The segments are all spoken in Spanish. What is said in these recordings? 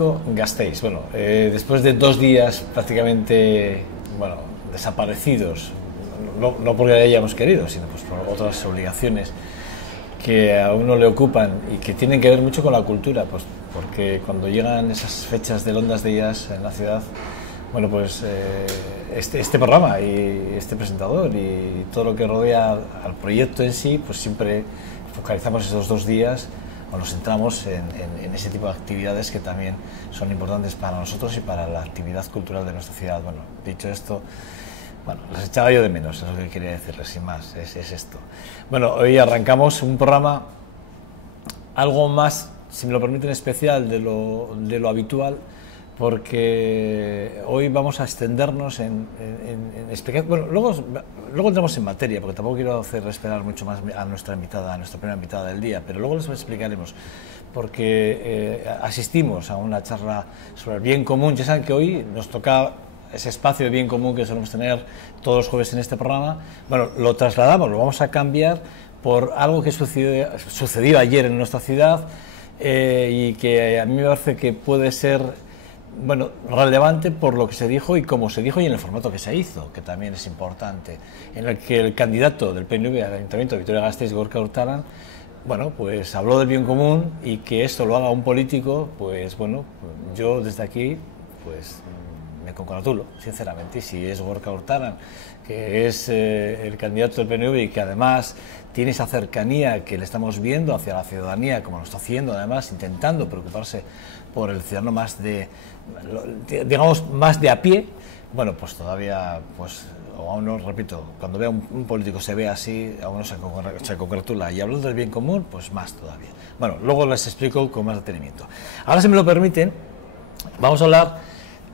Blanco, Gasteiz. Bueno, después de 2 días prácticamente, bueno, desaparecidos, no porque hayamos querido, sino pues por otras obligaciones que a uno le ocupan y que tienen que ver mucho con la cultura, pues porque cuando llegan esas fechas de Ondas de Jazz en la ciudad, bueno, pues este programa y este presentador y todo lo que rodea al proyecto en sí, pues siempre focalizamos esos 2 días o nos centramos en ese tipo de actividades que también son importantes para nosotros y para la actividad cultural de nuestra ciudad. Bueno, dicho esto, bueno, los echaba yo de menos, es lo que quería decirles, sin más, es esto. Bueno, hoy arrancamos un programa algo más, si me lo permiten, especial de lo habitual, porque hoy vamos a extendernos en explicar. Bueno, luego entramos en materia, porque tampoco quiero hacer esperar mucho más a nuestra invitada, a nuestra primera invitada del día, pero luego les explicaremos, porque asistimos a una charla sobre el bien común. Ya saben que hoy nos toca ese espacio de bien común que solemos tener todos los jueves en este programa. Bueno, lo trasladamos, lo vamos a cambiar por algo que sucedió ayer en nuestra ciudad y que a mí me parece que puede ser, bueno, relevante por lo que se dijo y cómo se dijo y en el formato que se hizo, que también es importante, en el que el candidato del PNV al Ayuntamiento de Vitoria-Gasteiz, Gorka Urtaran, bueno, pues habló del bien común, y que esto lo haga un político, pues bueno, yo desde aquí, pues me congratulo, sinceramente. Y si es Gorka Urtaran, que es el candidato del PNV y que además tiene esa cercanía que le estamos viendo hacia la ciudadanía, como lo está haciendo, además intentando preocuparse por el ciudadano más digamos, más de a pie, bueno, pues todavía, pues, o aún no, repito, cuando vea un político se ve así, a uno se congratula. Y hablando del bien común, pues más todavía. Bueno, luego les explico con más detenimiento. Ahora, si me lo permiten, vamos a hablar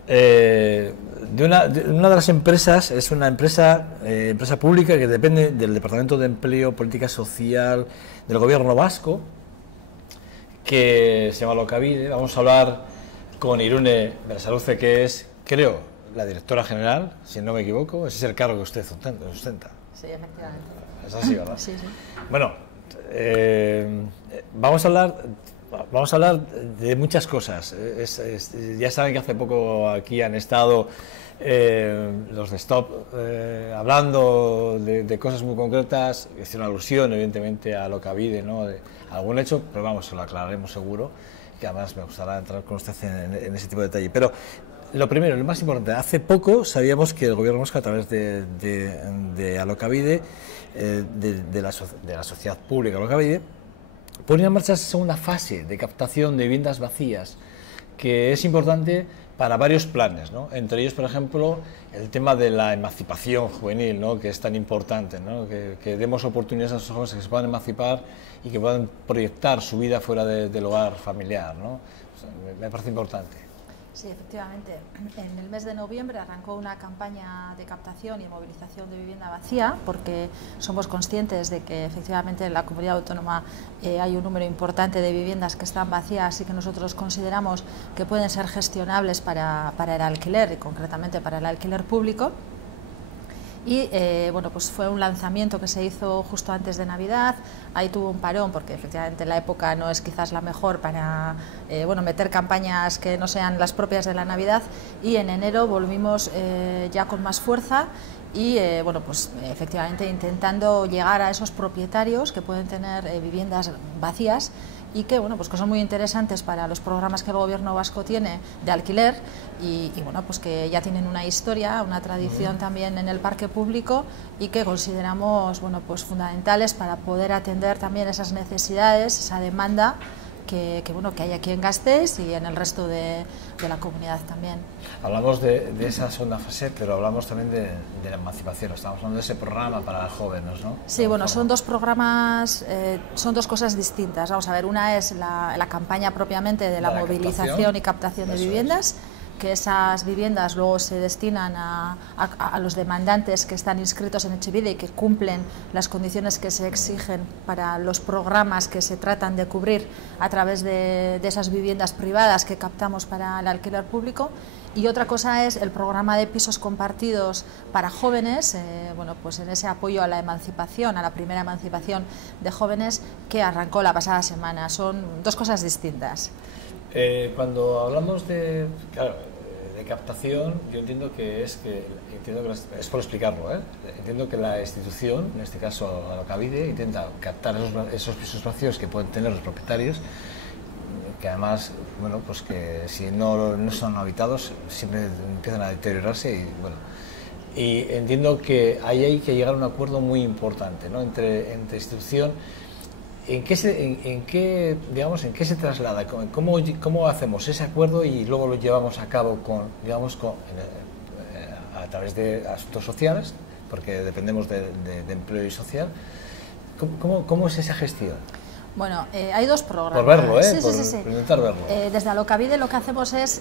de una de las empresas. Es una empresa pública que depende del Departamento de Empleo, Política Social del Gobierno vasco, que se llama Alokabide. Vamos a hablar con Irune Berasaluze, que es, creo, la directora general, si no me equivoco. Ese es el cargo que usted ostenta. Sí, efectivamente. Es así, ¿verdad? Sí, sí. Bueno, vamos a hablar de muchas cosas. Ya saben que hace poco aquí han estado los de Stop hablando de cosas muy concretas. Hicieron alusión, evidentemente, a Alokabide, ¿no? De algún hecho, pero vamos, se lo aclararemos seguro, que además me gustará entrar con usted en ese tipo de detalle. Pero lo primero, lo más importante, hace poco sabíamos que el Gobierno vasco, a través de Alokabide, de la sociedad pública Alokabide, ponía en marcha esa segunda fase de captación de viviendas vacías, que es importante para varios planes, ¿no? Entre ellos, por ejemplo, el tema de la emancipación juvenil, ¿no? Que es tan importante, ¿no? Que demos oportunidades a esos jóvenes que se puedan emancipar y que puedan proyectar su vida fuera del hogar familiar, ¿no? O sea, me parece importante. Sí, efectivamente. En el mes de noviembre arrancó una campaña de captación y movilización de vivienda vacía, porque somos conscientes de que efectivamente en la comunidad autónoma hay un número importante de viviendas que están vacías y que nosotros consideramos que pueden ser gestionables para el alquiler, y concretamente para el alquiler público. Y bueno, pues fue un lanzamiento que se hizo justo antes de Navidad. Ahí tuvo un parón porque efectivamente la época no es quizás la mejor para bueno, meter campañas que no sean las propias de la Navidad, y en enero volvimos ya con más fuerza y bueno, pues efectivamente intentando llegar a esos propietarios que pueden tener viviendas vacías y que, bueno, pues que son muy interesantes para los programas que el Gobierno vasco tiene de alquiler y bueno, pues que ya tienen una historia, una tradición también en el parque público y que consideramos, bueno, pues fundamentales para poder atender también esas necesidades, esa demanda bueno, que hay aquí en Gasteiz y en el resto de la comunidad también. Hablamos de esa segunda fase, pero hablamos también de la emancipación. Estamos hablando de ese programa para los jóvenes, ¿no? Sí, bueno, son dos programas, son dos cosas distintas. Vamos a ver, una es la campaña propiamente de la movilización y captación de viviendas, que esas viviendas luego se destinan a los demandantes que están inscritos en Etxebide y que cumplen las condiciones que se exigen para los programas que se tratan de cubrir a través de esas viviendas privadas que captamos para el alquiler público. Y otra cosa es el programa de pisos compartidos para jóvenes, bueno, pues en ese apoyo a la emancipación, a la primera emancipación de jóvenes, que arrancó la pasada semana. Son dos cosas distintas. Cuando hablamos de, claro, de captación, yo entiendo que es es por explicarlo, entiendo que la institución, en este caso Alokabide, intenta captar esos pisos vacíos que pueden tener los propietarios, que además, bueno, pues que si no son habitados siempre empiezan a deteriorarse y bueno. Y entiendo que ahí hay que llegar a un acuerdo muy importante, ¿no? entre institución. ¿En qué se traslada? ¿Cómo hacemos ese acuerdo y luego lo llevamos a cabo a través de asuntos sociales, porque dependemos de empleo y social? ¿Cómo es esa gestión? Bueno, hay dos programas. Por verlo, Por intentar verlo. Desde Alokabide lo que hacemos es,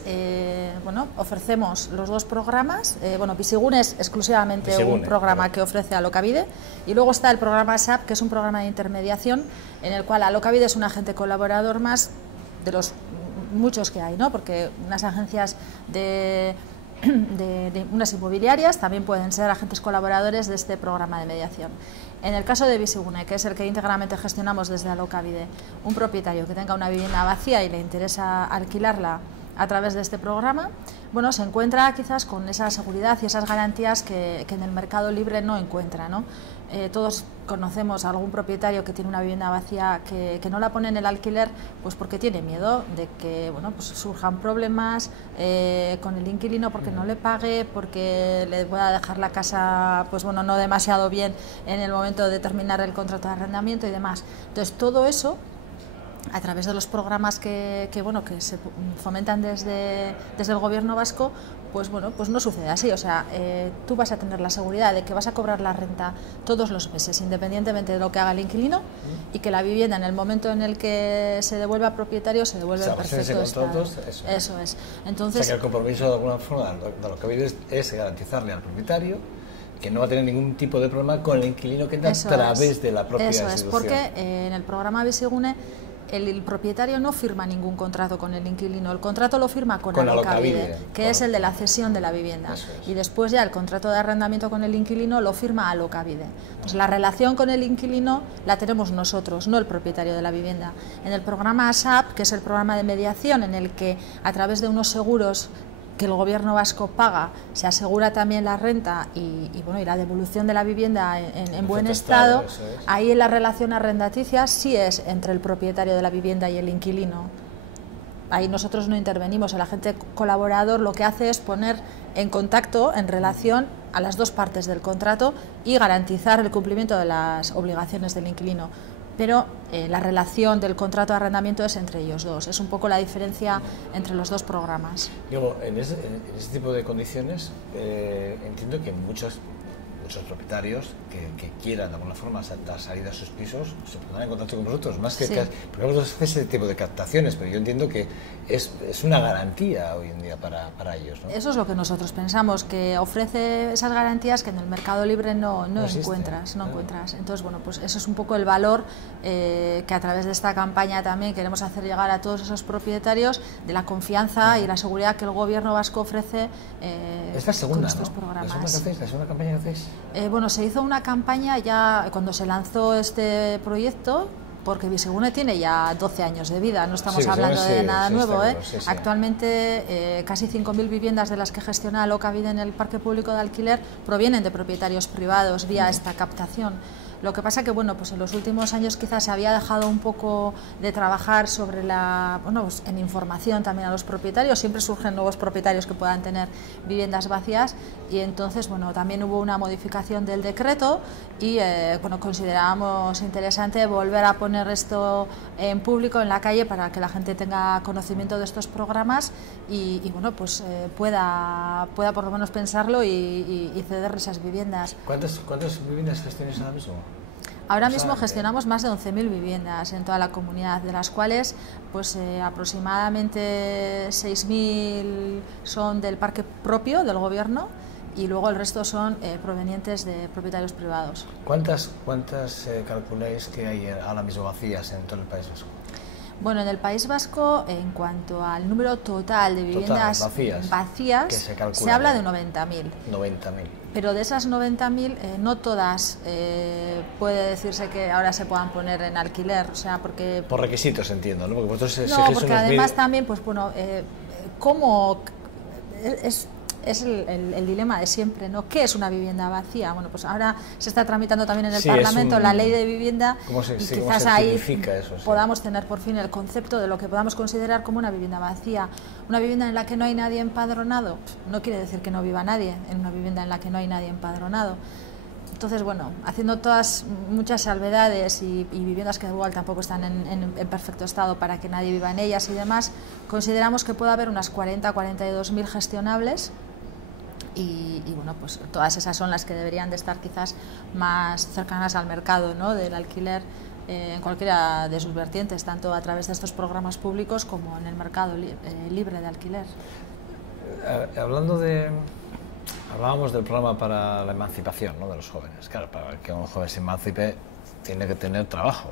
ofrecemos los dos programas. Bizigune es exclusivamente un programa que ofrece Alokabide, y luego está el programa SAP, que es un programa de intermediación en el cual Alokabide es un agente colaborador más de los muchos que hay, ¿no? Porque unas agencias de unas inmobiliarias también pueden ser agentes colaboradores de este programa de mediación. En el caso de Bizigune, que es el que íntegramente gestionamos desde Alokabide, un propietario que tenga una vivienda vacía y le interesa alquilarla a través de este programa, bueno, se encuentra quizás con esa seguridad y esas garantías que en el mercado libre no encuentra, ¿no? Todos conocemos a algún propietario que tiene una vivienda vacía que no la pone en el alquiler, pues porque tiene miedo de que, bueno, pues surjan problemas con el inquilino porque no le pague, porque le pueda dejar la casa, pues bueno, no demasiado bien en el momento de terminar el contrato de arrendamiento y demás. Entonces, todo eso, a través de los programas que se fomentan desde el gobierno vasco, pues no sucede así. O sea, tú vas a tener la seguridad de que vas a cobrar la renta todos los meses, independientemente de lo que haga el inquilino, y que la vivienda, en el momento en el que se devuelve al propietario, se devuelve en perfecto estado. Eso es. Entonces, o sea, que el compromiso de alguna forma de lo que vive es garantizarle al propietario que no va a tener ningún tipo de problema con el inquilino que entra a través de la propia institución. Eso es, porque en el programa Bizigune el propietario no firma ningún contrato con el inquilino, el contrato lo firma con Alokabide, que es el de la cesión de la vivienda, y después ya el contrato de arrendamiento con el inquilino lo firma Alokabide. Entonces, la relación con el inquilino la tenemos nosotros, no el propietario de la vivienda. En el programa ASAP, que es el programa de mediación en el que a través de unos seguros que el gobierno vasco paga, se asegura también la renta y la devolución de la vivienda en buen estado. Ahí en la relación arrendaticia sí es entre el propietario de la vivienda y el inquilino. Ahí nosotros no intervenimos, el agente colaborador lo que hace es poner en contacto, en relación a las dos partes del contrato y garantizar el cumplimiento de las obligaciones del inquilino. Pero la relación del contrato de arrendamiento es entre ellos dos. Es un poco la diferencia entre los dos programas. Digo, en ese tipo de condiciones entiendo que muchos propietarios que quieran de alguna forma salir de sus pisos se pondrán en contacto con vosotros, más que porque vosotros hacéis ese tipo de captaciones, pero yo entiendo que es una garantía hoy en día para ellos, ¿no? Eso es lo que nosotros pensamos, que ofrece esas garantías que en el mercado libre no encuentras. Entonces, bueno, pues eso es un poco el valor que a través de esta campaña también queremos hacer llegar a todos esos propietarios, de la confianza y la seguridad que el gobierno vasco ofrece es la segunda, con estos programas. ¿La segunda campaña que hacéis? Se hizo una campaña ya cuando se lanzó este proyecto, porque Bizigune tiene ya 12 años de vida, no estamos hablando de nada nuevo. Actualmente casi 5.000 viviendas de las que gestiona Alokabide en el parque público de alquiler provienen de propietarios privados vía esta captación. Lo que pasa que, bueno, pues en los últimos años quizás se había dejado un poco de trabajar sobre en información también a los propietarios. Siempre surgen nuevos propietarios que puedan tener viviendas vacías, y entonces, bueno, también hubo una modificación del decreto y, considerábamos interesante volver a poner esto en público, en la calle, para que la gente tenga conocimiento de estos programas y pueda por lo menos pensarlo y ceder esas viviendas. ¿Cuántas viviendas gestionáis ahora mismo? Ahora mismo gestionamos más de 11.000 viviendas en toda la comunidad, de las cuales aproximadamente 6.000 son del parque propio del gobierno, y luego el resto son provenientes de propietarios privados. ¿Cuántas calculáis que hay ahora mismo vacías en todo el País Vasco? Bueno, en el País Vasco, en cuanto al número total de viviendas vacías, se habla de 90.000. 90.000. pero de esas 90.000, no todas puede decirse que ahora se puedan poner en alquiler, o sea, porque... Por requisitos, entiendo, ¿no? Porque vosotros no, porque además también, pues bueno, ¿cómo es el dilema de siempre, ¿no? ¿Qué es una vivienda vacía? Bueno, pues ahora se está tramitando también en el Parlamento la ley de vivienda y quizás ahí podamos tener por fin el concepto de lo que podamos considerar como una vivienda vacía. Una vivienda en la que no hay nadie empadronado no quiere decir que no viva nadie en una vivienda en la que no hay nadie empadronado. Entonces, bueno, haciendo muchas salvedades y viviendas que igual tampoco están en perfecto estado para que nadie viva en ellas y demás, consideramos que puede haber unas 42.000 gestionables. Y bueno, pues todas esas son las que deberían de estar quizás más cercanas al mercado, ¿no?, del alquiler en cualquiera de sus vertientes, tanto a través de estos programas públicos como en el mercado libre de alquiler. Hablábamos del programa para la emancipación, ¿no?, de los jóvenes. Claro, para que un joven se emancipe tiene que tener trabajo,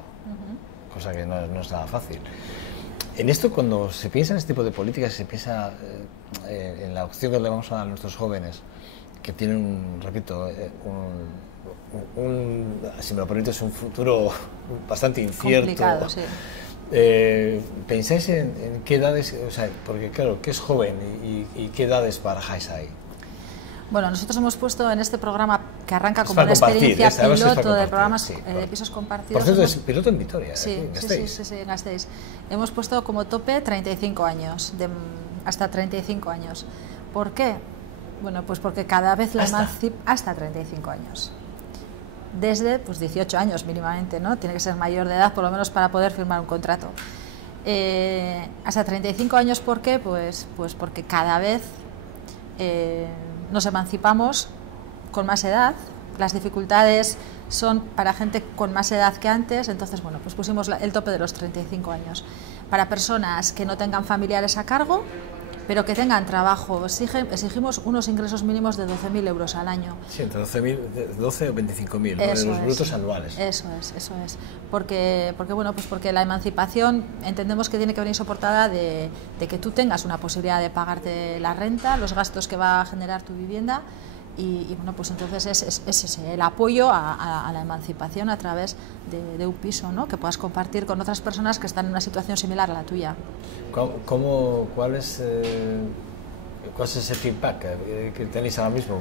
cosa que no es nada fácil. En esto, cuando se piensa en este tipo de políticas, se piensa en la opción que le vamos a dar a nuestros jóvenes, que tienen, repito, si me lo permites, un futuro bastante incierto. Complicado, sí. ¿Pensáis en qué edades, o sea, porque claro, qué es joven y qué edades barajáis ahí? Bueno, nosotros hemos puesto en este programa, que arranca como una experiencia piloto de programas de pisos compartidos. Por cierto, es piloto en Vitoria. Sí, en Gasteiz. Hemos puesto como tope 35 años, hasta 35 años. ¿Por qué? Bueno, pues porque cada vez la hasta 35 años. Desde 18 años mínimamente, ¿no? Tiene que ser mayor de edad, por lo menos, para poder firmar un contrato. Hasta 35 años, ¿por qué? Pues porque cada vez nos emancipamos con más edad, las dificultades son para gente con más edad que antes, entonces bueno, pues pusimos el tope de los 35 años. Para personas que no tengan familiares a cargo, pero que tengan trabajo, exigimos unos ingresos mínimos de 12.000 euros al año. Sí, entre 12 o 25.000, ¿no?, de los brutos anuales. Eso es. Porque bueno, pues porque la emancipación entendemos que tiene que venir soportada de que tú tengas una posibilidad de pagarte la renta, los gastos que va a generar tu vivienda. Y bueno, pues entonces es ese, el apoyo a la emancipación a través de un piso, ¿no?, que puedas compartir con otras personas que están en una situación similar a la tuya. ¿Cuál es ese feedback que tenéis ahora mismo?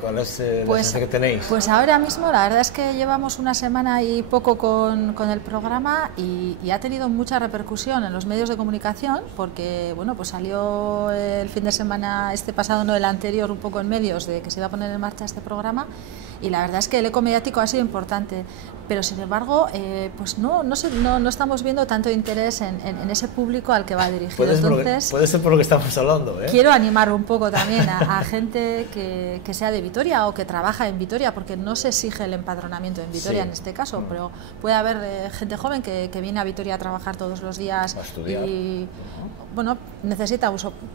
¿Cuál es la sensación que tenéis? Pues ahora mismo la verdad es que llevamos una semana y poco con el programa y ha tenido mucha repercusión en los medios de comunicación, porque bueno, pues salió el fin de semana pasado, no el anterior, un poco en medios de que se iba a poner en marcha este programa, y la verdad es que el eco mediático ha sido importante, pero sin embargo pues no estamos viendo tanto interés en ese público al que va dirigido. Puede ser por lo que estamos hablando, ¿eh? Quiero animar un poco también a gente que sea de Vitoria o que trabaja en Vitoria, porque no se exige el empadronamiento en Vitoria en este caso, pero puede haber gente joven que viene a Vitoria a trabajar todos los días y bueno, necesita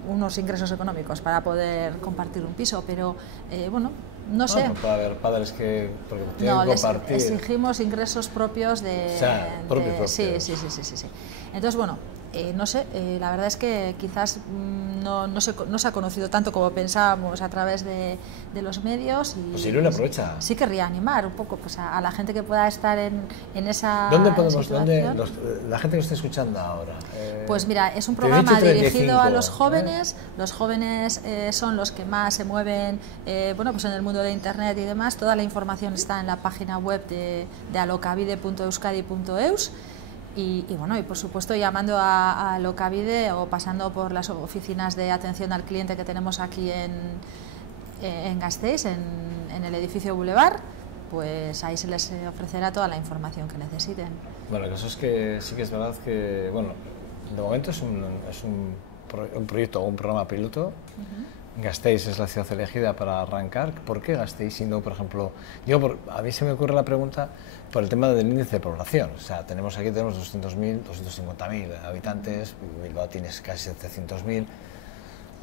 unos ingresos económicos para poder compartir un piso, pero bueno, no sé. Puede haber padres que tienen que compartir. Exigimos ingresos propios propios. Sí. Entonces, bueno, no sé, la verdad es que quizás no se ha conocido tanto como pensábamos a través de los medios. Y pues Irune, aprovecha. Sí querría animar un poco pues, a la gente que pueda estar en esa ¿Dónde la gente que está escuchando ahora? Pues mira, es un programa dirigido a los jóvenes. Los jóvenes son los que más se mueven bueno, pues en el mundo de Internet y demás. Toda la información está en la página web de alokabide.euskadi.eus. Y bueno, y por supuesto llamando a Alokabide o pasando por las oficinas de atención al cliente que tenemos aquí en Gasteiz, en el edificio Boulevard, pues ahí se les ofrecerá toda la información que necesiten. Bueno, el caso es que sí que es verdad que, bueno, de momento es un proyecto o un programa piloto. Gasteiz es la ciudad elegida para arrancar. ¿Por qué Gasteiz y no, por ejemplo, a mí se me ocurre la pregunta por el tema del índice de población? O sea, tenemos 200.000, 250.000 habitantes, Bilbao tienes casi 700.000.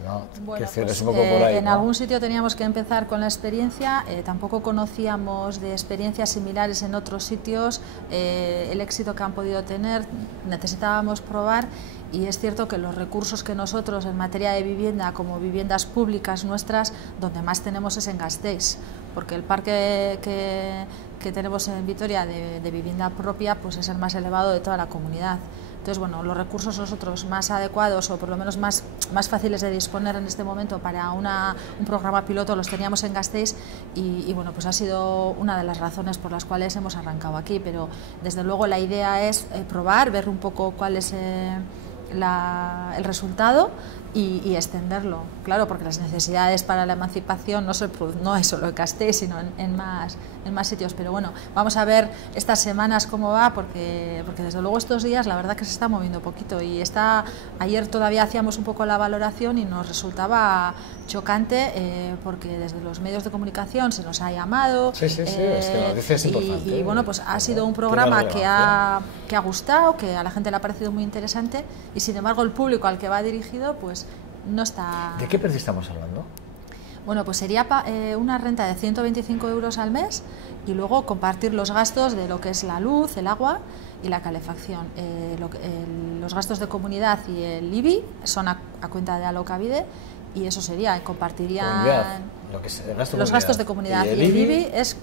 No, bueno, que pues, un poco por ahí, en ¿no? algún sitio teníamos que empezar con la experiencia, tampoco conocíamos de experiencias similares en otros sitios, el éxito que han podido tener, necesitábamos probar, y es cierto que los recursos que nosotros en materia de vivienda, como viviendas públicas nuestras, donde más tenemos es en Gasteiz, porque el parque que tenemos en Vitoria de vivienda propia pues es el más elevado de toda la comunidad. Entonces, bueno, los recursos nosotros más adecuados o por lo menos más fáciles de disponer en este momento para un programa piloto los teníamos en Gasteiz y bueno, pues ha sido una de las razones por las cuales hemos arrancado aquí, pero desde luego la idea es probar, ver un poco cuál es el resultado y extenderlo, claro, porque las necesidades para la emancipación no es solo en Gasteiz, sino en más sitios, pero bueno, vamos a ver estas semanas cómo va, porque desde luego estos días la verdad que se está moviendo poquito y ayer todavía hacíamos un poco la valoración y nos resultaba chocante porque desde los medios de comunicación se nos ha llamado y bueno, pues ha sido un programa que ha gustado, que a la gente le ha parecido muy interesante y sin embargo el público al que va dirigido pues no está... ¿De qué precio estamos hablando? Bueno, pues sería una renta de 125 euros al mes y luego compartir los gastos de lo que es la luz, el agua y la calefacción. Los gastos de comunidad y el IBI son a cuenta de Alokabide y eso sería, compartirían los gastos de comunidad y el IBI es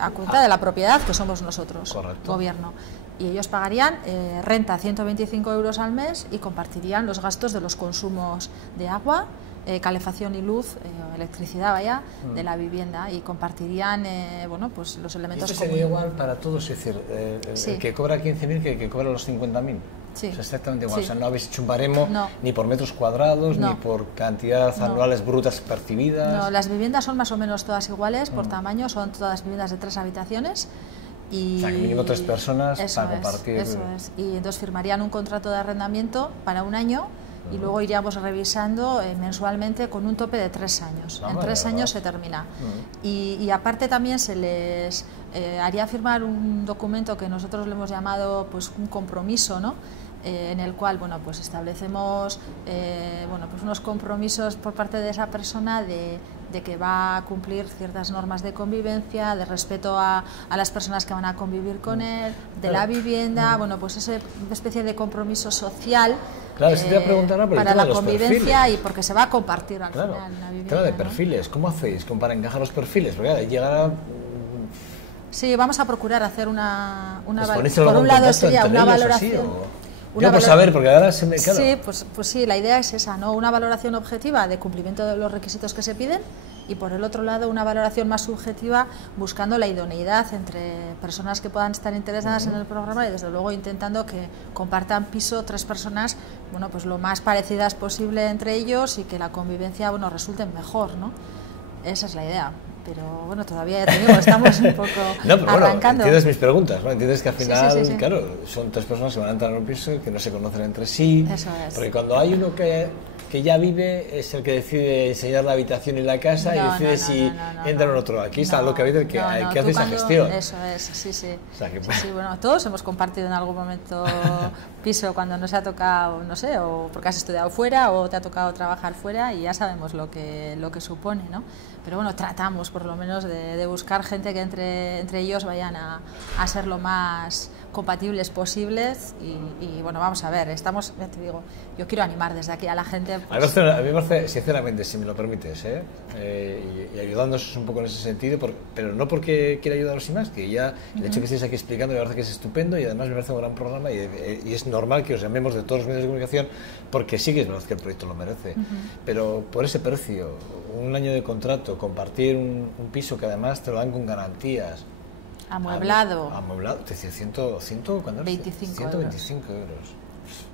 a cuenta de la propiedad que somos nosotros, correcto, gobierno. Y ellos pagarían renta 125 euros al mes y compartirían los gastos de los consumos de agua, calefacción y luz, electricidad, vaya, de la vivienda y compartirían bueno, pues los elementos. ¿Y esto sería igual para todos? Es decir, sí, el que cobra 15.000 que el que cobra los 50.000. Sí. O sea, exactamente igual. Sí. O sea, no habéis hecho un baremo ni por metros cuadrados, ni por cantidad anuales brutas percibidas. No, las viviendas son más o menos todas iguales por tamaño, son todas viviendas de 3 habitaciones. Y o sea, que mínimo 3 personas para compartir. Eso es. Y entonces firmarían un contrato de arrendamiento para un año y luego iríamos revisando mensualmente con un tope de 3 años. En 3 años se termina. Y aparte también se les haría firmar un documento que nosotros le hemos llamado pues un compromiso, ¿no? En el cual bueno, pues establecemos bueno, pues unos compromisos por parte de esa persona de que va a cumplir ciertas normas de convivencia, de respeto a las personas que van a convivir con él, de la vivienda, bueno, pues esa especie de compromiso social. Claro, si te voy a preguntar para la convivencia perfiles. Y porque se va a compartir al final la vivienda. Claro, de perfiles, ¿no? ¿Cómo hacéis para encajar los perfiles? Porque llegar a... Sí, vamos a procurar hacer una por un lado sería una valoración. Yo por saber, porque ahora se me... Claro. Sí, pues sí, la idea es esa, ¿no? Una valoración objetiva de cumplimiento de los requisitos que se piden y por el otro lado una valoración más subjetiva buscando la idoneidad entre personas que puedan estar interesadas en el programa y desde luego intentando que compartan piso 3 personas, bueno, pues lo más parecidas posible entre ellos y que la convivencia, bueno, resulte mejor, ¿no? Esa es la idea. Pero bueno, todavía ya te digo, estamos un poco no, pero arrancando. Bueno, entiendes mis preguntas, ¿no? Entiendes que al final, sí. claro, son 3 personas que van a entrar en un piso que no se conocen entre sí. Eso es. Porque cuando hay uno que ya vive, es el que decide enseñar la habitación y la casa y decide si entra en otro. Aquí está lo que habéis que hace esa gestión. Eso es, sí. O sea, que... sí, bueno, todos hemos compartido en algún momento piso cuando nos ha tocado, no sé, o porque has estudiado fuera o te ha tocado trabajar fuera y ya sabemos lo que supone, ¿no? Pero bueno, tratamos por lo menos de buscar gente que entre ellos vayan a ser lo más compatibles posibles y bueno, vamos a ver, estamos, ya te digo, yo quiero animar desde aquí a la gente. Pues... A mí me parece, sinceramente, si me lo permites, y ayudándonos un poco en ese sentido, pero no porque quiera ayudaros y más, que ya el hecho que estéis aquí explicando me parece que es estupendo y además me parece un gran programa y es normal que os llamemos de todos los medios de comunicación porque sí que es verdad que el proyecto lo merece, pero por ese precio, un año de contrato, compartir un piso que además te lo dan con garantías, amueblado, es decir, 125 euros.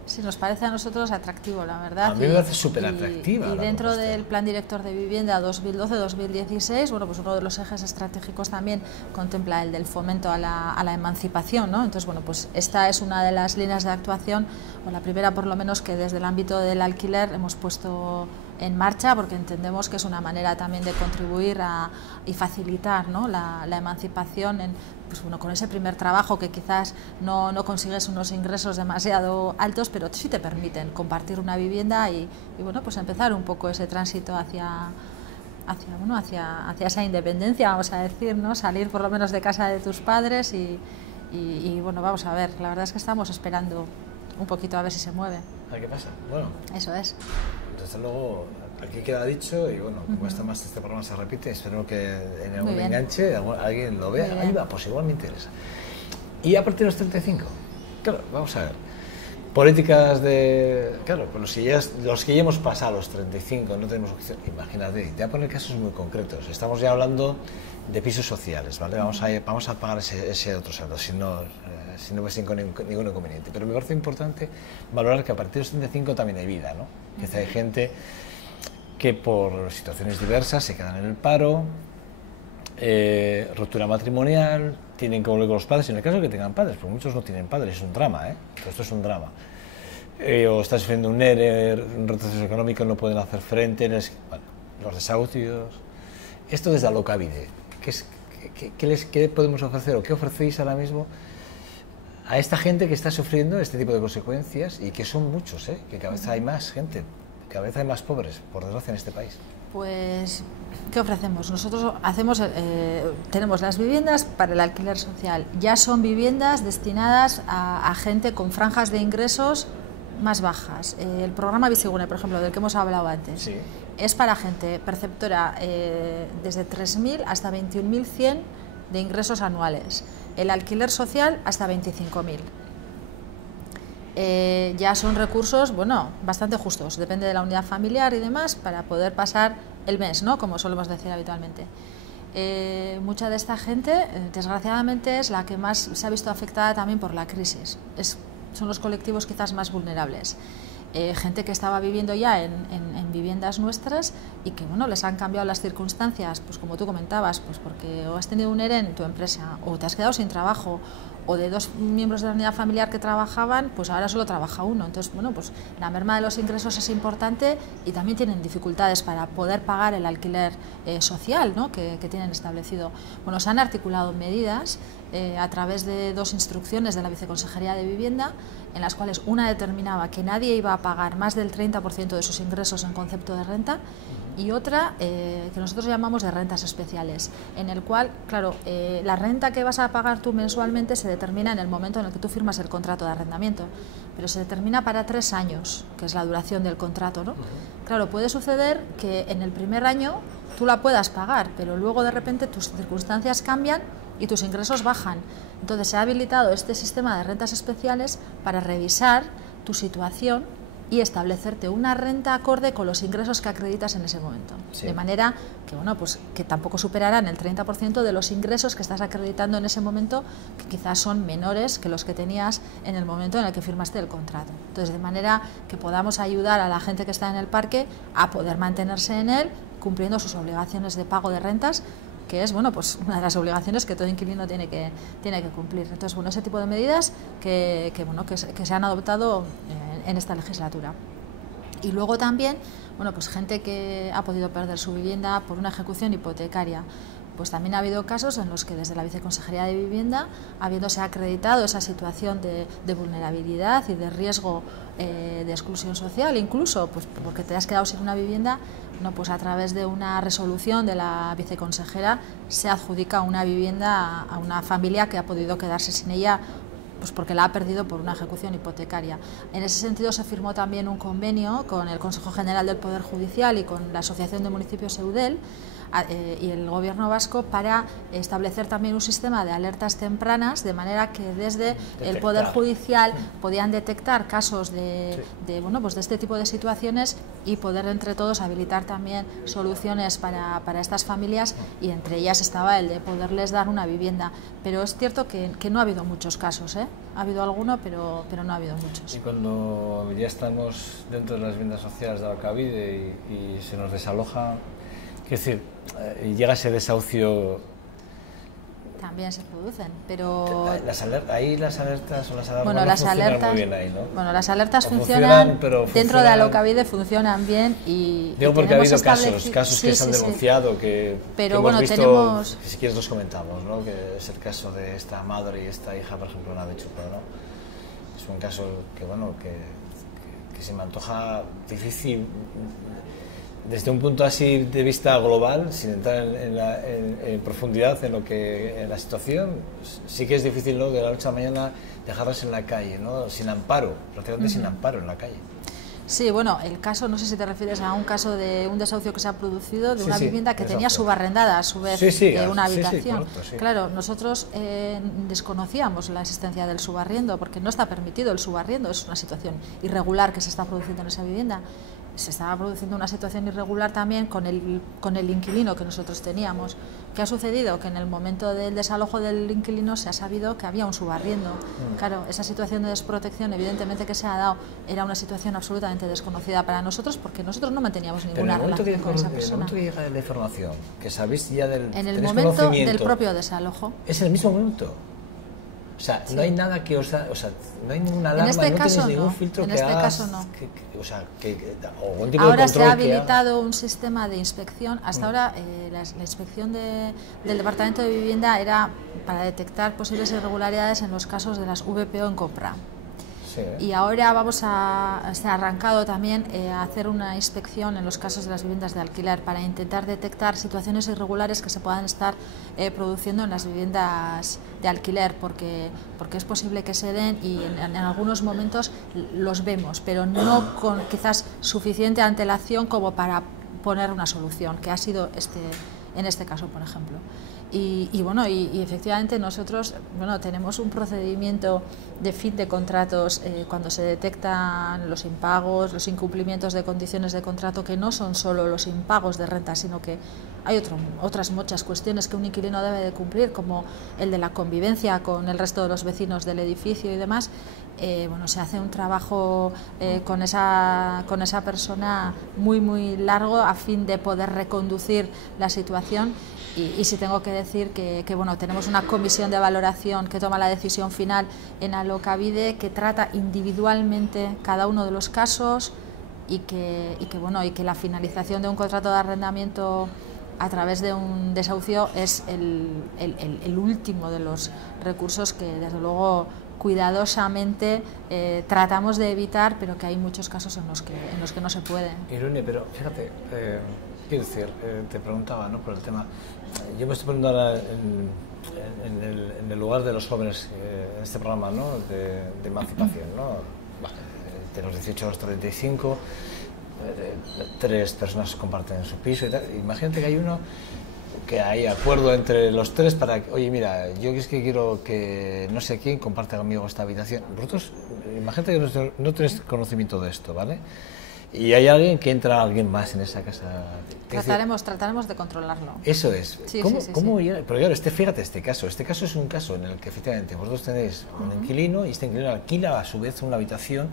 Sí, nos parece a nosotros atractivo, la verdad. A mí me parece súper atractiva. Y dentro del Plan Director de Vivienda 2012-2016, bueno, pues uno de los ejes estratégicos también contempla el del fomento a la emancipación, ¿no? Entonces, bueno, pues esta es una de las líneas de actuación, o la primera por lo menos, que desde el ámbito del alquiler hemos puesto en marcha, porque entendemos que es una manera también de contribuir y facilitar, ¿no?, la emancipación pues bueno, con ese primer trabajo que quizás no consigues unos ingresos demasiado altos, pero sí te permiten compartir una vivienda y bueno, pues empezar un poco ese tránsito hacia esa independencia, vamos a decir, ¿no?, salir por lo menos de casa de tus padres y bueno, vamos a ver, la verdad es que estamos esperando un poquito a ver si se mueve. A ver qué pasa. Bueno, eso es. Desde luego, aquí queda dicho y bueno, como este programa se repite, espero que en algún enganche alguien lo vea. Ahí va, pues igual me interesa. Y a partir de los 35, claro, vamos a ver. Políticas de... Claro, pues los que ya hemos pasado los 35 no tenemos opción. Imagínate, te voy a poner casos muy concretos. Estamos ya hablando de pisos sociales, ¿vale? Vamos a pagar ese otro saldo, si no ves ningún inconveniente. Pero me parece importante valorar que a partir de los 35 también hay vida, ¿no? Que hay gente que por situaciones diversas se quedan en el paro, ruptura matrimonial, tienen que volver con los padres, en el caso de que tengan padres, porque muchos no tienen padres, es un drama, esto es un drama. O están sufriendo un ERE, un retroceso económico, no pueden hacer frente, bueno, los desahucios. Esto desde Alokabide, ¿qué podemos ofrecer o qué ofrecéis ahora mismo a esta gente que está sufriendo este tipo de consecuencias y que son muchos, que cada vez hay más gente, cada vez hay más pobres, por desgracia, en este país? Pues, ¿qué ofrecemos? Nosotros tenemos las viviendas para el alquiler social. Ya son viviendas destinadas a gente con franjas de ingresos más bajas. El programa Bizigune, por ejemplo, del que hemos hablado antes, sí, es para gente perceptora desde 3.000 hasta 21.100 de ingresos anuales. El alquiler social hasta 25.000. Ya son recursos, bueno, bastante justos, depende de la unidad familiar y demás, para poder pasar el mes, ¿no?, como solemos decir habitualmente. Mucha de esta gente, desgraciadamente, es la que más se ha visto afectada también por la crisis. Son los colectivos quizás más vulnerables. Gente que estaba viviendo ya en viviendas nuestras y que, bueno, les han cambiado las circunstancias, pues como tú comentabas, pues porque o has tenido un ERE en tu empresa, o te has quedado sin trabajo, o de 2 miembros de la unidad familiar que trabajaban, pues ahora solo trabaja uno. Entonces, bueno, pues la merma de los ingresos es importante y también tienen dificultades para poder pagar el alquiler social, ¿no?, que tienen establecido. Bueno, se han articulado medidas a través de 2 instrucciones de la Viceconsejería de Vivienda, en las cuales una determinaba que nadie iba a pagar más del 30% de sus ingresos en concepto de renta, y otra que nosotros llamamos de rentas especiales, en el cual, claro, la renta que vas a pagar tú mensualmente se determina en el momento en el que tú firmas el contrato de arrendamiento, pero se determina para 3 años, que es la duración del contrato, ¿no? Claro, puede suceder que en el primer año tú la puedas pagar, pero luego de repente tus circunstancias cambian y tus ingresos bajan. Entonces se ha habilitado este sistema de rentas especiales para revisar tu situación y establecerte una renta acorde con los ingresos que acreditas en ese momento. Sí. De manera que, bueno, pues que tampoco superarán el 30% de los ingresos que estás acreditando en ese momento, que quizás son menores que los que tenías en el momento en el que firmaste el contrato. Entonces, de manera que podamos ayudar a la gente que está en el parque a poder mantenerse en él, cumpliendo sus obligaciones de pago de rentas, que es, bueno, pues una de las obligaciones que todo inquilino tiene que cumplir. Entonces, bueno, ese tipo de medidas que se han adoptado en esta legislatura. Y luego también, bueno, pues gente que ha podido perder su vivienda por una ejecución hipotecaria. Pues también ha habido casos en los que desde la Viceconsejería de Vivienda, habiéndose acreditado esa situación de vulnerabilidad y de riesgo de exclusión social, incluso pues porque te has quedado sin una vivienda, no, pues a través de una resolución de la viceconsejera se adjudica una vivienda a una familia que ha podido quedarse sin ella, pues porque la ha perdido por una ejecución hipotecaria. En ese sentido se firmó también un convenio con el Consejo General del Poder Judicial y con la Asociación de Municipios EUDEL y el Gobierno vasco para establecer también un sistema de alertas tempranas, de manera que desde el Poder Judicial podían detectar casos de este tipo de situaciones y poder entre todos habilitar también soluciones para estas familias, y entre ellas estaba el de poderles dar una vivienda. Pero es cierto que no ha habido muchos casos, ha habido alguno, pero no ha habido muchos. Y cuando ya estamos dentro de las viviendas sociales de Alokabide y se nos desaloja, es decir, llega ese desahucio También se producen, pero... Ahí las alertas o las alarmas bueno, no funcionan muy bien ahí, ¿no? Bueno, las alertas funcionan, dentro de Alokabide funcionan bien y... Digo, porque ha habido casos que se han denunciado, pero que bueno, hemos visto, tenemos... si quieres los comentamos, ¿no? Que es el caso de esta madre y esta hija, por ejemplo, la de Chupa, ¿no? Es un caso que, bueno, que se me antoja difícil desde un punto así de vista global, sin entrar en profundidad en la situación. Sí que es difícil, ¿no?, de la noche a la mañana dejarlas en la calle, ¿no?, sin amparo, prácticamente sin amparo en la calle. Sí, bueno, el caso, no sé si te refieres a un caso de un desahucio que se ha producido de una vivienda que tenía subarrendada a su vez una habitación. Correcto, claro, nosotros desconocíamos la existencia del subarriendo porque no está permitido el subarriendo, es una situación irregular que se está produciendo en esa vivienda. Se estaba produciendo una situación irregular también con el inquilino que nosotros teníamos. ¿Qué ha sucedido? Que en el momento del desalojo del inquilino se ha sabido que había un subarriendo. Claro, esa situación de desprotección evidentemente que se ha dado era una situación absolutamente desconocida para nosotros porque nosotros no manteníamos ninguna relación con esa persona. En el momento que llega la información, que sabéis ya del... En el momento del propio desalojo. Es el mismo momento. O sea, no hay nada que os da, o sea, no hay ninguna alarma, no tenéis ningún filtro que haga... En este caso no. O algún tipo ahora de control se ha habilitado un sistema de inspección. Hasta ahora la inspección del Departamento de Vivienda era para detectar posibles irregularidades en los casos de las VPO en compra. Y ahora se ha arrancado también a hacer una inspección en los casos de las viviendas de alquiler para intentar detectar situaciones irregulares que se puedan estar produciendo en las viviendas de alquiler, porque es posible que se den y en algunos momentos los vemos, pero no con quizás suficiente antelación como para poner una solución, que ha sido en este caso, por ejemplo. Y bueno, y efectivamente nosotros tenemos un procedimiento de fin de contratos cuando se detectan los impagos, los incumplimientos de condiciones de contrato, que no son solo los impagos de renta, sino que hay otras muchas cuestiones que un inquilino debe de cumplir, como el de la convivencia con el resto de los vecinos del edificio y demás. Se hace un trabajo con esa persona muy largo a fin de poder reconducir la situación. Y sí tengo que decir que tenemos una comisión de valoración que toma la decisión final en Alokabide, que trata individualmente cada uno de los casos y que la finalización de un contrato de arrendamiento a través de un desahucio es el último de los recursos que desde luego cuidadosamente tratamos de evitar, pero que hay muchos casos en los que no se puede. Irune, pero fíjate, quiero decir, te preguntaba, ¿no?, por el tema. Yo me estoy poniendo ahora en el lugar de los jóvenes en este programa, ¿no?, de emancipación, ¿no?, de los 18 a los 35, 3 personas comparten su piso y tal. Imagínate que hay uno que hay acuerdo entre los 3 para que, oye, mira, yo es que quiero que no sé quién comparte conmigo esta habitación. Vosotros, imagínate que no tenéis conocimiento de esto, ¿vale? Y hay alguien más en esa casa. Trataremos de controlarlo. Eso es. Sí, ¿Cómo? Pero claro, fíjate este caso. Este caso es un caso en el que efectivamente vosotros tenéis un inquilino y este inquilino alquila a su vez una habitación.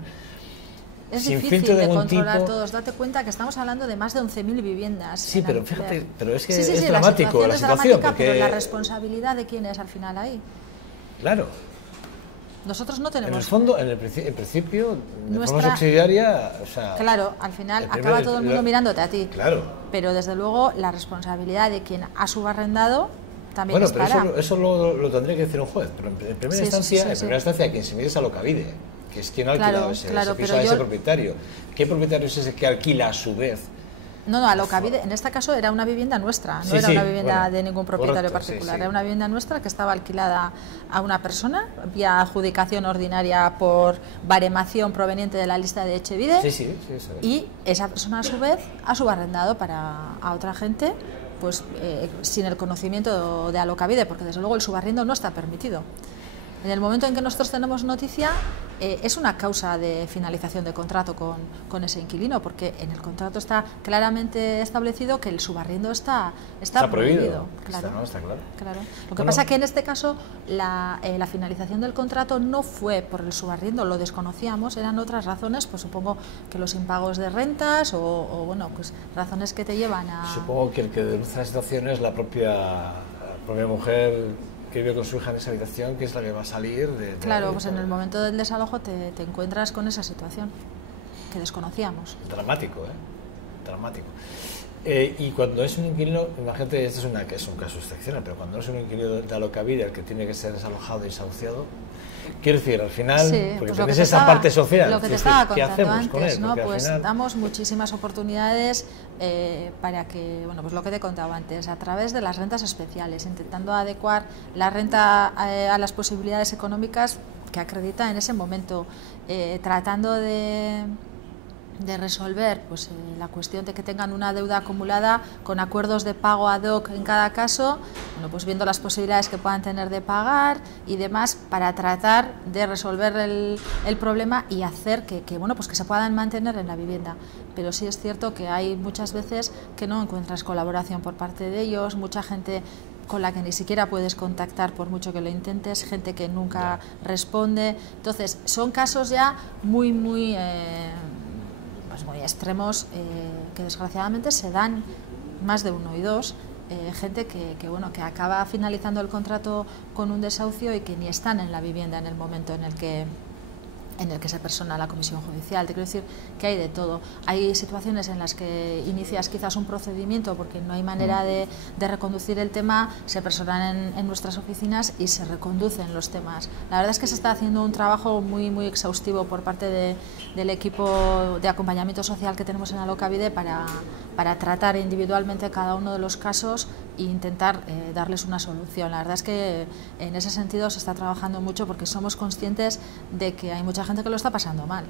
Es sin difícil filtro de controlar tipo. Todos. Date cuenta que estamos hablando de más de 11.000 viviendas. Sí, pero fíjate, pero es que es dramático la situación. Porque... Pero la responsabilidad de quién es al final ahí. Claro. Nosotros no tenemos... En el fondo, en principio, de forma subsidiaria, o sea... Claro, al final acaba todo el mundo mirándote a ti. Claro. Pero desde luego la responsabilidad de quien ha subarrendado también estará. Pero eso lo tendría que decir un juez. Pero en primera instancia, quien se mide es Alokabide, que es quien ha alquilado ese piso a ese propietario. ¿Qué propietario es ese que alquila a su vez? No, Alokabide, en este caso era una vivienda nuestra, no era una vivienda de ningún propietario particular, era una vivienda nuestra que estaba alquilada a una persona vía adjudicación ordinaria por baremación proveniente de la lista de Etxebide, y esa persona a su vez ha subarrendado a otra gente, pues sin el conocimiento de Alokabide, porque desde luego el subarriendo no está permitido. En el momento en que nosotros tenemos noticia, es una causa de finalización de contrato con ese inquilino, porque en el contrato está claramente establecido que el subarriendo está prohibido. Claro. Está claro. Claro. Lo que pasa es que en este caso la finalización del contrato no fue por el subarriendo, lo desconocíamos, eran otras razones, pues supongo que los impagos de rentas o pues razones que te llevan a... Supongo que el que denuncia la situación es la propia mujer que vive con su hija en esa habitación, que es la que va a salir Claro, pues en el momento del desalojo te encuentras con esa situación que desconocíamos. Dramático, dramático. Y cuando es un inquilino, imagínate, esto es un caso excepcional, pero cuando es un inquilino de alokabide el que tiene que ser desalojado y desahuciado, quiero decir, al final, sí, porque pues tenés esa parte social, lo que te estaba contando antes, ¿no? Pues final... damos muchísimas oportunidades para que, bueno, pues lo que te contaba antes, a través de las rentas especiales, intentando adecuar la renta a las posibilidades económicas que acredita en ese momento, tratando de resolver pues, la cuestión de que tengan una deuda acumulada con acuerdos de pago ad hoc en cada caso, bueno, pues viendo las posibilidades que puedan tener de pagar y demás para tratar de resolver el problema y hacer que, bueno, pues que se puedan mantener en la vivienda. Pero sí es cierto que hay muchas veces que no encuentras colaboración por parte de ellos, mucha gente con la que ni siquiera puedes contactar por mucho que lo intentes, gente que nunca responde. Entonces, son casos ya muy extremos que desgraciadamente se dan más de uno y dos, gente que acaba finalizando el contrato con un desahucio y que ni están en la vivienda en el momento en el que se persona la comisión judicial. Te quiero decir que hay de todo. Hay situaciones en las que inicias quizás un procedimiento porque no hay manera de reconducir el tema, se personan en nuestras oficinas y se reconducen los temas. La verdad es que se está haciendo un trabajo muy exhaustivo por parte del equipo de acompañamiento social que tenemos en Alokabide para tratar individualmente cada uno de los casos e intentar darles una solución. La verdad es que en ese sentido se está trabajando mucho porque somos conscientes de que hay mucha gente que lo está pasando mal.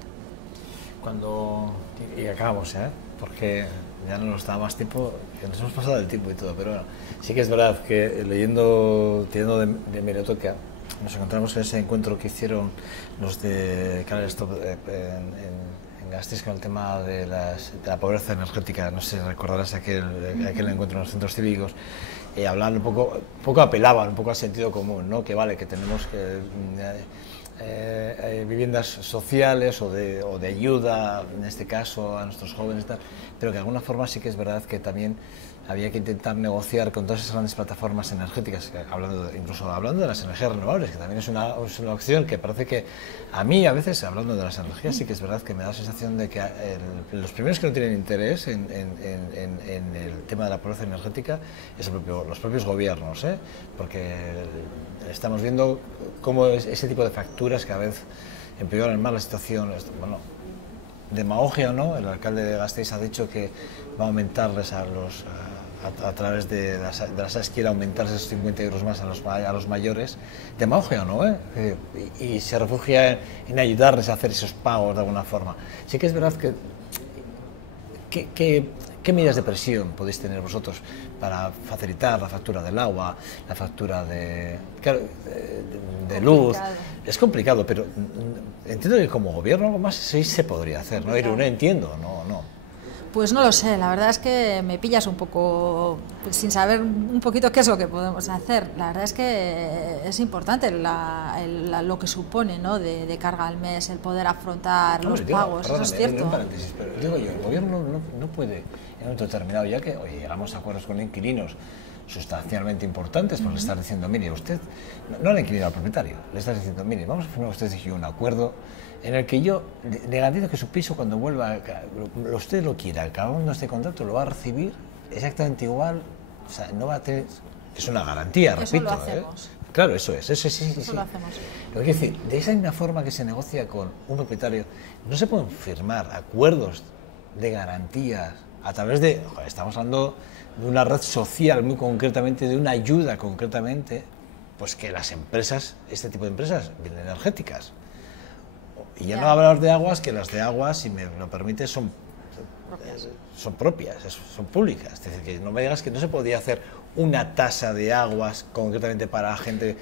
Y acabamos, porque ya no nos da más tiempo, que nos hemos pasado el tiempo y todo, pero bueno, sí que es verdad que tirando de hemeroteca, nos encontramos en ese encuentro que hicieron los de Canal Stop en Gasteiz con el tema de la pobreza energética. No sé si recordarás aquel encuentro en los centros cívicos. Hablaban un poco apelaban un poco al sentido común, ¿no? Que vale, que tenemos viviendas sociales o de ayuda, en este caso a nuestros jóvenes, pero que de alguna forma sí que es verdad que también había que intentar negociar con todas esas grandes plataformas energéticas, incluso hablando de las energías renovables, que también es una opción que parece que a mí a veces, hablando de las energías, sí que es verdad que me da la sensación de que los primeros que no tienen interés en el tema de la pobreza energética es los propios gobiernos, porque estamos viendo cómo ese tipo de facturas cada vez empeoran más la situación. Bueno, demagogia o no, el alcalde de Gasteiz ha dicho que va a aumentarles a través de las SAES, quiere aumentar esos 50 euros más a los mayores. Demagogia o no, y se refugia en ayudarles a hacer esos pagos de alguna forma. Sí que es verdad que ¿qué medidas de presión podéis tener vosotros para facilitar la factura del agua, la factura de luz? Es complicado, pero entiendo que como gobierno algo más sí se podría hacer, ¿no? Irune, entiendo, no. Pues no lo sé, la verdad es que me pillas un poco sin saber un poquito qué es lo que podemos hacer. La verdad es que es importante lo que supone, ¿no? de carga al mes, el poder afrontar los pagos, eso es cierto. Pero digo yo, el gobierno no puede, en un momento determinado, ya que llegamos a acuerdos con inquilinos sustancialmente importantes, pues le estás diciendo, mire, usted, no al inquilino, al propietario, le estás diciendo, mire, vamos a firmar usted y yo un acuerdo en el que yo le garantizo que su piso cuando vuelva, usted lo quiera, acabando este contrato lo va a recibir exactamente igual, o sea, no va a tener, es una garantía, repito. Eso lo hacemos. Claro, eso sí. Eso lo hacemos. Lo que quiero decir, de esa misma forma que se negocia con un propietario, no se pueden firmar acuerdos de garantías a través de, estamos hablando de una red social muy concretamente, de una ayuda concretamente, pues que las empresas, este tipo de empresas energéticas, y ya no hablar de aguas, que las de aguas, si me lo permite, son propias, son públicas. Es decir, que no me digas que no se podía hacer una tasa de aguas concretamente para la gente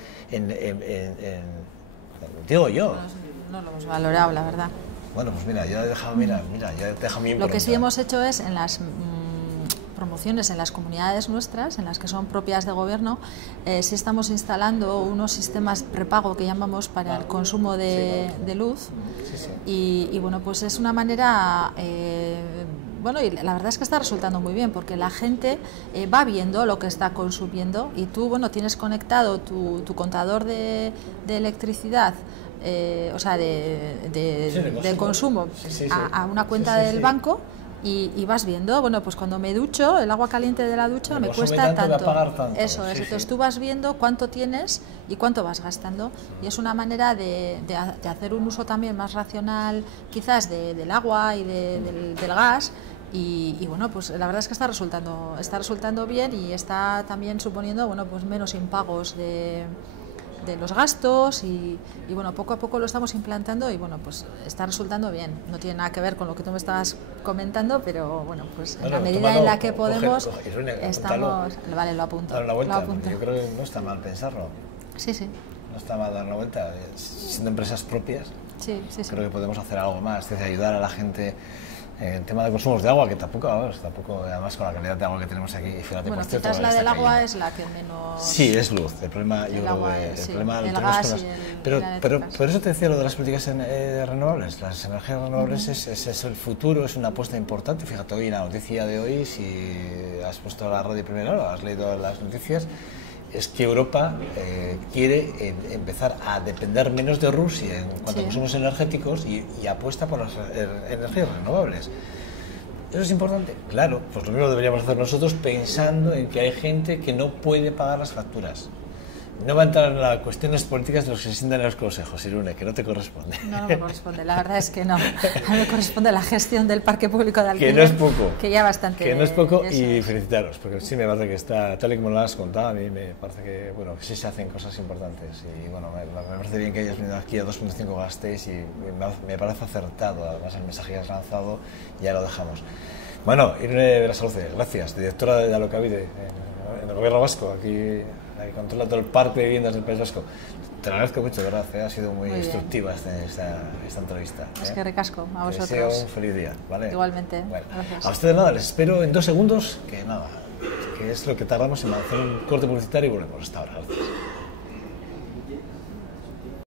digo yo. No lo hemos valorado, la verdad. Bueno, pues mira, ya he dejado mi impronta. Lo que sí hemos hecho es en las promociones en las comunidades nuestras, en las que son propias de gobierno, sí estamos instalando unos sistemas prepago que llamamos para el consumo de luz. Y bueno, pues es una manera Bueno, y la verdad es que está resultando muy bien, porque la gente va viendo lo que está consumiendo y tú, bueno, tienes conectado tu contador de electricidad, o sea, de consumo a una cuenta del banco. Y vas viendo, bueno, pues cuando me ducho, el agua caliente de la ducha me cuesta tanto. Eso es, entonces tú vas viendo cuánto tienes y cuánto vas gastando. Y es una manera de hacer un uso también más racional, quizás del agua y del gas. Y bueno, pues la verdad es que está resultando bien y está también suponiendo, bueno, pues menos impagos de los gastos y bueno, poco a poco lo estamos implantando y bueno, pues está resultando bien. No tiene nada que ver con lo que tú me estabas comentando, pero bueno, pues en la medida en la que podemos estamos... Vale, lo apunto. Dar una vuelta, yo creo que no está mal pensarlo. Sí, sí. No está mal dar una vuelta. Siendo empresas propias, sí. Creo que podemos hacer algo más, es decir, ayudar a la gente. El tema de consumos de agua, que tampoco, además con la calidad de agua que tenemos aquí, fíjate, bueno, por cierto, quizás la del agua es la que menos... Sí, es luz, el problema, yo creo que el problema lo tenemos con las... Pero por eso te decía lo de las políticas renovables, las energías renovables es el futuro, es una apuesta importante. Fíjate, hoy en la noticia de hoy, si has puesto la radio primera hora, has leído las noticias, es que Europa quiere empezar a depender menos de Rusia en cuanto a consumos energéticos y apuesta por las energías renovables. ¿Eso es importante? Claro, pues lo mismo deberíamos hacer nosotros pensando en que hay gente que no puede pagar las facturas. No va a entrar en las cuestiones políticas de los que se sientan en los consejos, Irune, que no te corresponde. No me corresponde, la verdad es que no. A mí me corresponde la gestión del parque público de alquiler. Que no es poco. Que ya bastante. Que no es poco y felicitaros, porque sí me parece que está, tal y como lo has contado, a mí me parece que, bueno, que sí se hacen cosas importantes. Y bueno, me parece bien que hayas venido aquí a 2.5 Gasteiz y me parece acertado, además el mensaje que has lanzado, ya lo dejamos. Bueno, Irune Berasaluce, gracias, directora de Alokabide en el Gobierno Vasco, aquí controla todo el parque de viviendas del País Vasco. Te lo agradezco mucho, de verdad, ha sido muy instructiva esta entrevista. Es que ricasco, a vosotros. Te deseo un feliz día, ¿vale? Igualmente, bueno, gracias. A ustedes nada, les espero en 2 segundos, que nada, que es lo que tardamos en hacer un corte publicitario y volvemos. Hasta ahora, gracias.